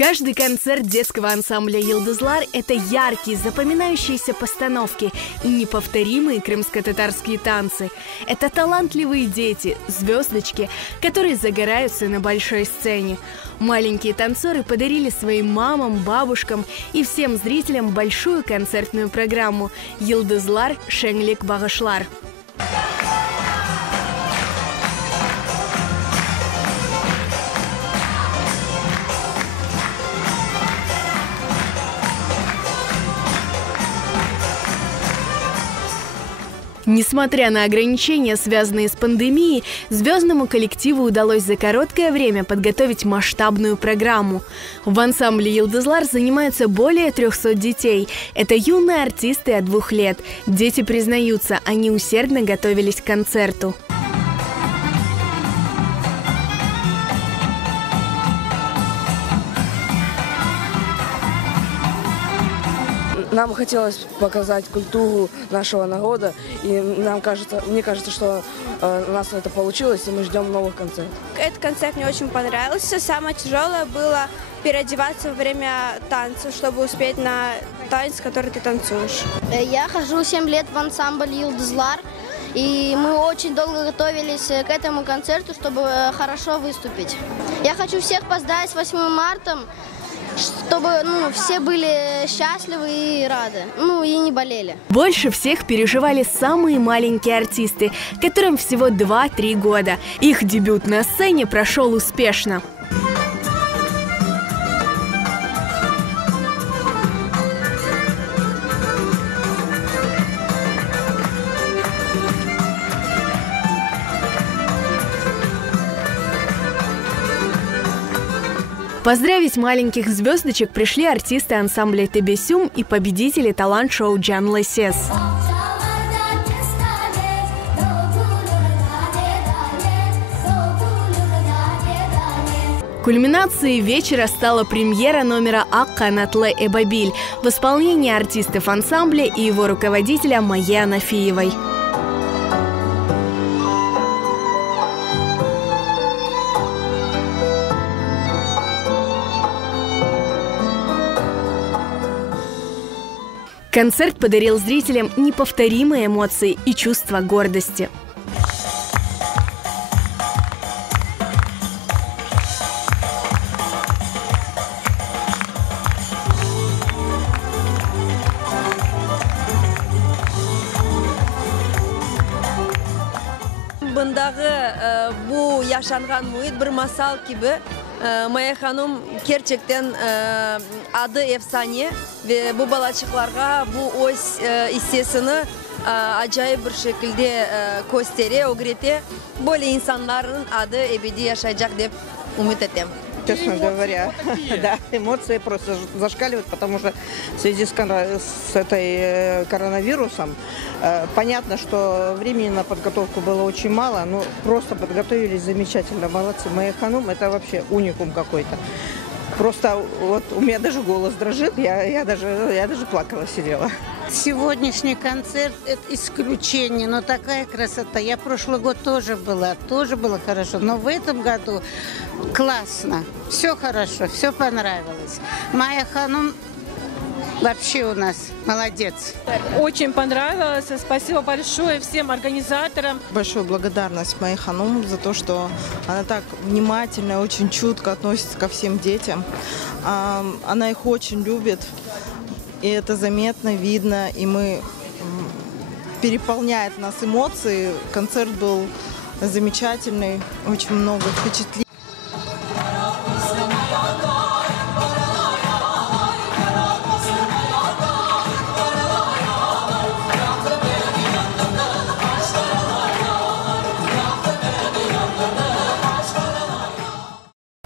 Каждый концерт детского ансамбля «Йылдызлар» – это яркие, запоминающиеся постановки и неповторимые крымско-татарские танцы. Это талантливые дети, звездочки, которые загораются на большой сцене. Маленькие танцоры подарили своим мамам, бабушкам и всем зрителям большую концертную программу «Йылдызлар Шенглик Багышлар». Несмотря на ограничения, связанные с пандемией, звездному коллективу удалось за короткое время подготовить масштабную программу. В ансамбле «Йылдызлар» занимаются более 300 детей. Это юные артисты от 2 лет. Дети признаются, они усердно готовились к концерту. Нам хотелось показать культуру нашего народа, и мне кажется, что у нас это получилось, и мы ждем новых концертов. Этот концерт мне очень понравился. Самое тяжелое было переодеваться во время танца, чтобы успеть на танец, который ты танцуешь. Я хожу 7 лет в ансамбль «Йылдызлар», и мы очень долго готовились к этому концерту, чтобы хорошо выступить. Я хочу всех поздравить с 8 марта. Чтобы все были счастливы и рады, и не болели. Больше всех переживали самые маленькие артисты, которым всего 2-3 года. Их дебют на сцене прошел успешно. Поздравить маленьких звездочек пришли артисты ансамбля «Тебесюм» и победители талант-шоу «Джанлы Сес». Кульминацией вечера стала премьера номера «Ак Канатлы Эбабиль» в исполнении артистов ансамбля и его руководителя Майи Анафиевой. Концерт подарил зрителям неповторимые эмоции и чувство гордости. Бундағы бу яшанган муит бір масал киби. Майя ханым gerçekten adı efsane ve bu balacıklarga bu ось hissesini acayip bir şekilde gösteriyor, öğretiyor. Böyle insanların adı ebedi yaşayacak diye umut ettim. Честно говоря, да, эмоции просто зашкаливают, потому что в связи с этой коронавирусом понятно, что времени на подготовку было очень мало, но просто подготовились замечательно. Молодцы. Майя ханым — это вообще уникум какой-то. Просто вот у меня даже голос дрожит, я даже плакала, сидела. Сегодняшний концерт – это исключение, но такая красота. Я прошлый год тоже было хорошо, но в этом году классно, все хорошо, все понравилось. Майя ханым вообще у нас молодец. Очень понравилось, спасибо большое всем организаторам. Большую благодарность Майи ханым за то, что она так внимательно, очень чутко относится ко всем детям. Она их очень любит. И это заметно, видно, и переполняет нас эмоции. Концерт был замечательный, очень много впечатлений.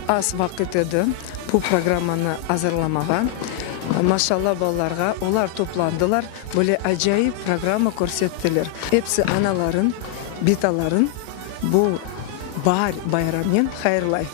Аз вакыт еді бұл программаны азырламаға. Машалла балаларға, олар топландылар, böyle acayip программа көрсеттілер. Hepsi аналарын, биталарын бұл бар байраммен хайырлай.